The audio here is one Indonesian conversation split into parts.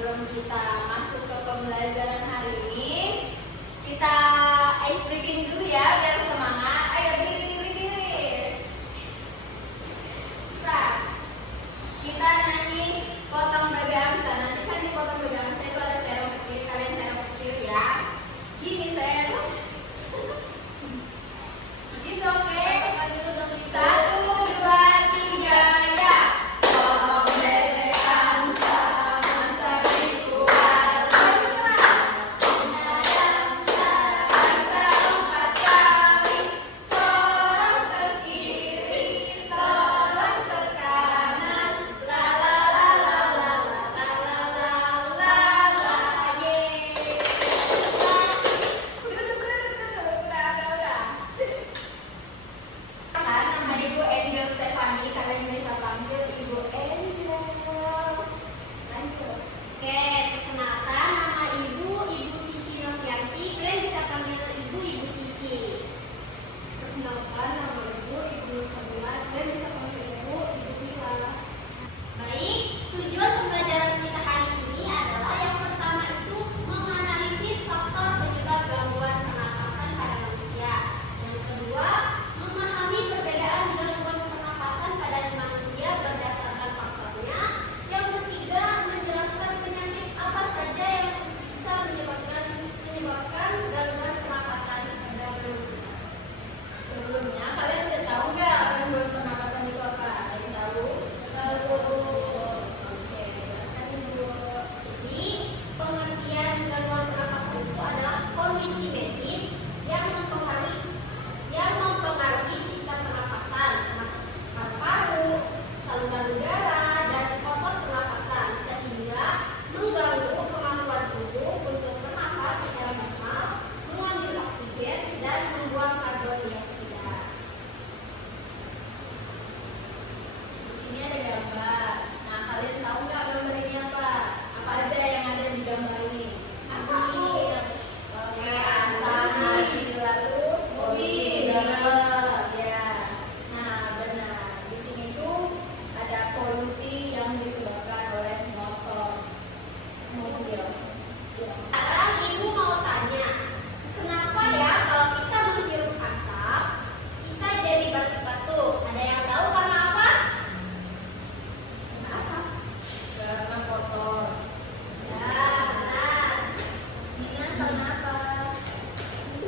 sebelum kita masuk ke pembelajaran hari ini, kita ice breaking dulu ya biar semangat. Ayo diri. Start. Kita nyanyi potong baby angsa. Nanti kan di potong baby angsa itu ada serong ke kiri, kalian serong ke kiri ya. Gini saya gitu, oke? 1, 2, 3, ya. Potong bebek angsa, angsa dikuat berkeras. Angsa lompat kali, sorong ke kiri, sorong ke kanan. La la la la la la la la la la, yeay. Udah. Nama Ibu Angel Stefani, kalian bisa panggil Ibu Angel. Lanjut. Oke, perkenalkan nama Ibu Cici Novianti. Kalian bisa panggil Ibu Cici. Perkenalkan nama Ibu Kamila. Kalian bisa panggil Ibu Mila. Baik, tujuan pembelajaran kita hari ini adalah yang pertama itu menganalisis faktor penyebab gangguan pernapasan pada manusia. Yang kedua, memahami perbedaan gangguan pernapasan pada manusia berdasarkan faktornya. Yang ketiga, menjelaskan penyakit apa saja yang bisa menyebabkan gangguan pernapasan pada manusia. Sebelumnya, kalian udah tahu nggak gangguan pernapasan itu apa? Ada yang tahu? Oke, jelaskan dulu. Jadi, pengertian gangguan pernapasan itu adalah kondisi medis yang mempengaruhi sistem pernapasan, termasuk paru-paru, saluran udara, dan otot pernapasan, sehingga mengganggu kemampuan tubuh untuk bernapas secara normal, mengambil oksigen, dan membuang karbon dioksida. Di sini ada gambar. Nah, kalian tahu nggak gambar ini apa? Apa aja yang ada di gambar ini? Asap. Oke, asap, nasi, lalu polusi. Ya. Nah, benar. Di sini tuh ada polusi yang disebabkan oleh mobil. Sekarang Ibu mau tanya, kenapa ya kalau kita menghirup asap, kita jadi batuk-batuk? Ada yang tahu karena apa? Karena asap. Karena kotor. Ya, benar. Nina, karena apa?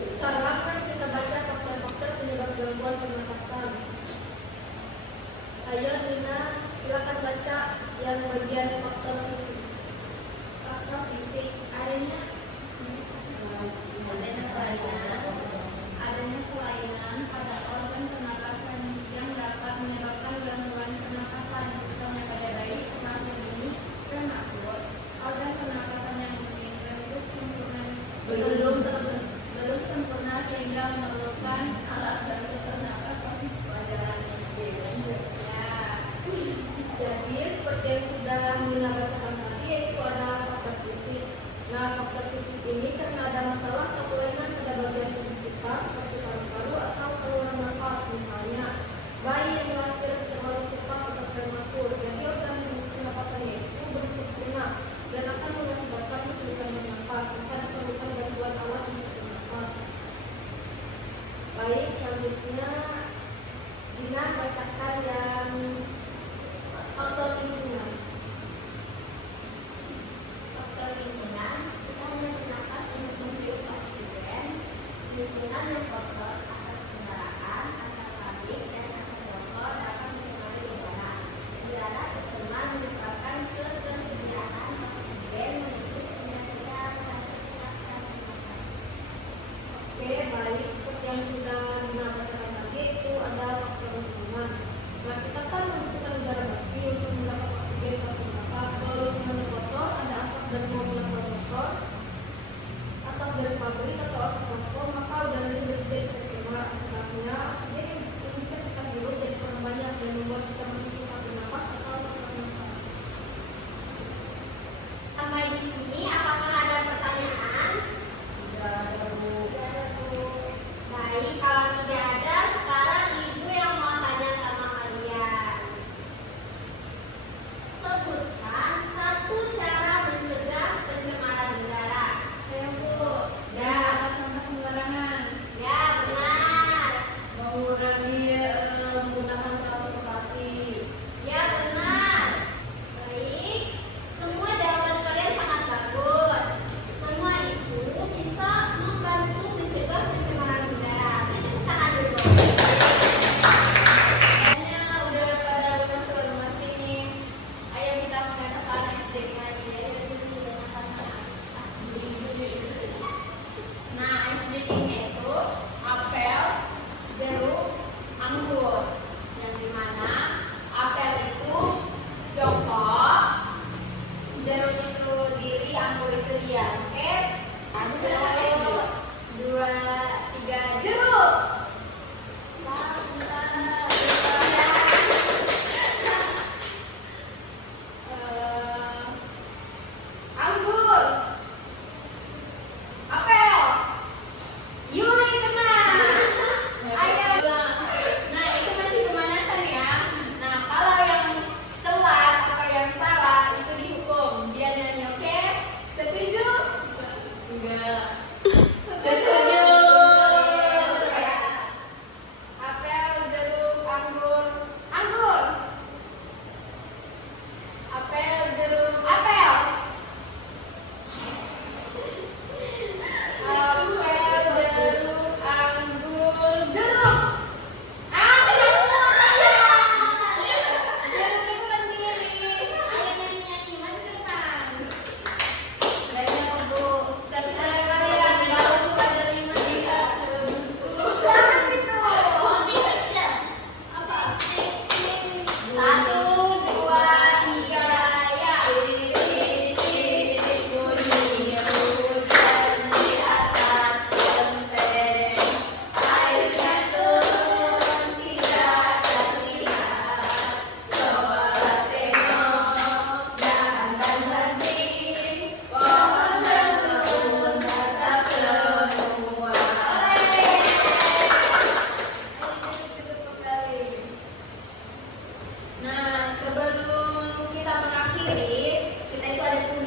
Sekarang kan kita baca faktor-faktor penyebab gangguan pernapasan. Ayo Nina, silakan baca yang bagian faktor fisik. Faktor fisik adanya kelainan pada organ pernapasan yang dapat menyebabkan gangguan pernapasan, misalnya pada bayi, termasuk dini, prematur, organ pernapasan yang belum sempurna sehingga memerlukan alat bantu pernapasan. Pelajaran SD. Ya. Jadi seperti yang sudah Nina bacakan tadi, yaitu ada faktor fisik. Nah, faktor fisik ini karena ada masalah atau kelainan pada bagian tubuh kita seperti paru-paru atau saluran nafas, misalnya bayi yang lahir terlalu cepat atau prematur. Jadi organ pernapasannya itu belum sempurna dan akan mengakibatkan kesulitan bernafas, maka diperlukan bantuan alat untuk bernafas. Baik, selanjutnya Dina bacakan yang faktor lingkungan. Faktor lingkungan, kita hanya bernapas untuk menghirup oksigen. Lingkungan yang kotor, asap kendaraan, asap pabrik, dan asap rokok dapat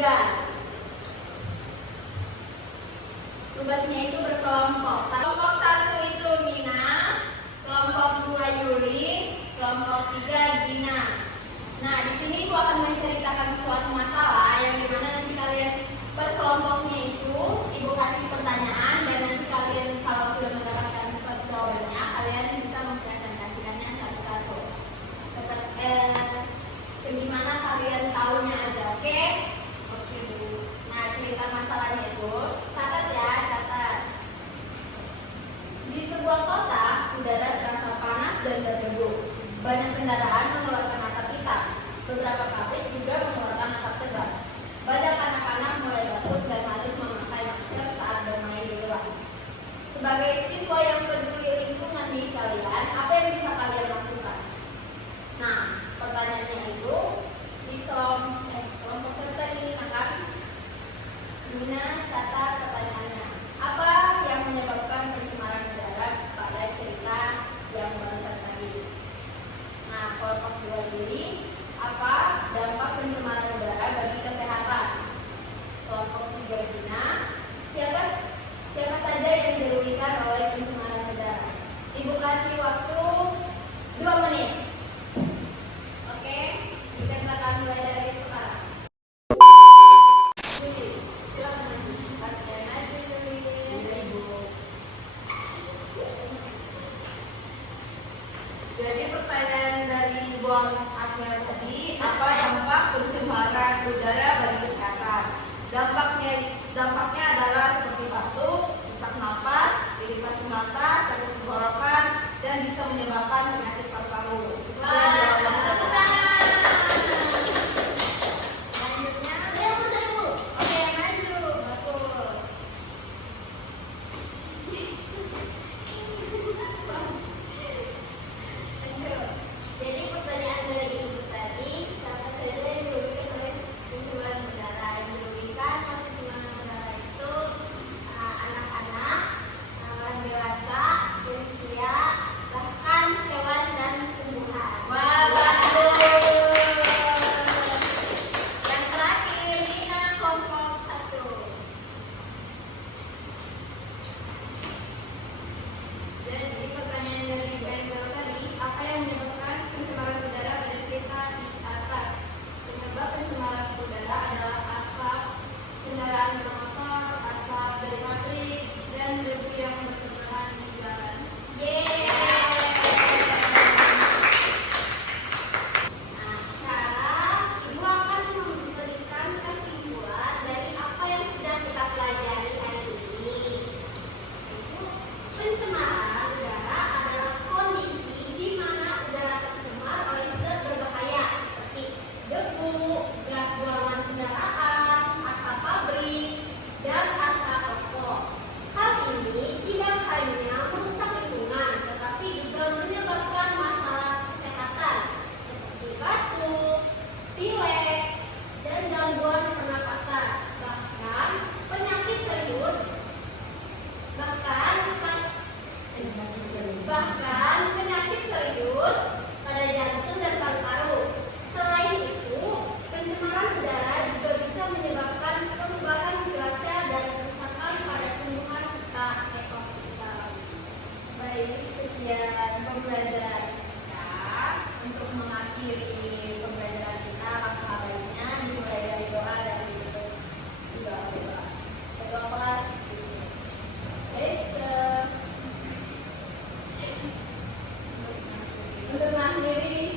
tugas. Tugasnya itu berkelompok. Kelompok 1 itu Mina, kelompok 2 Yuli, kelompok 3 Gina. Nah, di sini Ibu akan menceritakan suatu masalah yang dimana nanti kalian berkelompoknya itu Ibu kasih pertanyaan dan nanti kalian kalau sudah mendapatkan jawabannya kalian bisa mempresentasikannya satu-satu. Seperti segimana kalian tahunya aja, oke? Oke, Bu. Nah, cerita masalahnya itu catat ya, catat. Di sebuah kota, udara terasa panas dan berdebu. Banyak kendaraan mengeluarkan asap hitam. Beberapa pabrik juga mengeluarkan asap tebal. Banyak anak-anak mulai batuk dan harus memakai masker saat bermain di luar. Sebagai siswa yang peduli lingkungan di kalian, apa yang bisa kalian lakukan? Nah, pertanyaannya itu di kelompok serta ini akan Mina catat pertanyaannya. Apa yang menyebabkan pencemaran udara pada cerita yang barusan tadi? Nah, kelompok 2 Juli, apa dampak pencemaran udara bagi kesehatan? Kelompok 3 Gina, siapa saja yang dirugikan oleh pencemaran udara? Ibu kasih waktu 2 menit. Oke, kita akan mulai dari sekarang. Jadi pertanyaan dari Buang Akmel tadi, apa dampak pencemaran udara bagi kesehatan? Dampaknya adalah seperti batuk, sesak napas, iritasi mata, sakit tenggorokan, dan bisa menyebabkan penyakit paru-paru. Seperti yang dilakukan Selanjutnya, oke, maju, bagus. Jadi pertanyaan dari ibu tadi, siapa saja yang dirugikan oleh pencemaran udara? Yang dirugikan oleh pencemaran udara itu anak-anak, orang dewasa, lansia, bahkan hewan dan tumbuhan. Wah, bagus. Yang terakhir, Mina, kelompok 1. Jadi pertanyaan dari Ibu Engel tadi, apa yang menyebabkan pencemaran udara pada cerita di atas? Penyebab pencemaran udara adalah asap kendaraan bermotor, asap dari pabrik, dan debu yang bertebaran di jalan. Yeay! Nah, sekarang Ibu akan memberikan kesimpulan dari apa yang sudah kita pelajari hari ini. Pencemaran udara adalah kondisi di mana udara tercemar oleh zat berbahaya seperti debu, gas buangan kendaraan, asap pabrik, dan asap rokok. Hal ini tidak hanya merusak lingkungan, tetapi juga menyebabkan masalah kesehatan seperti batuk, pilek, dan gangguan pernapasan, bahkan penyakit serius. Bahkan penyakit serius pada jantung dan paru-paru. Selain itu, pencemaran udara juga bisa menyebabkan perubahan cuaca dan kerusakan pada tumbuhan serta ekosistem. Baik, sekian pembelajaran kita. Untuk mengakhiri pembelajaran kita, langkah baiknya dimulai dari doa dan ditutup juga doa. Ketua kelas, untuk mengakhiri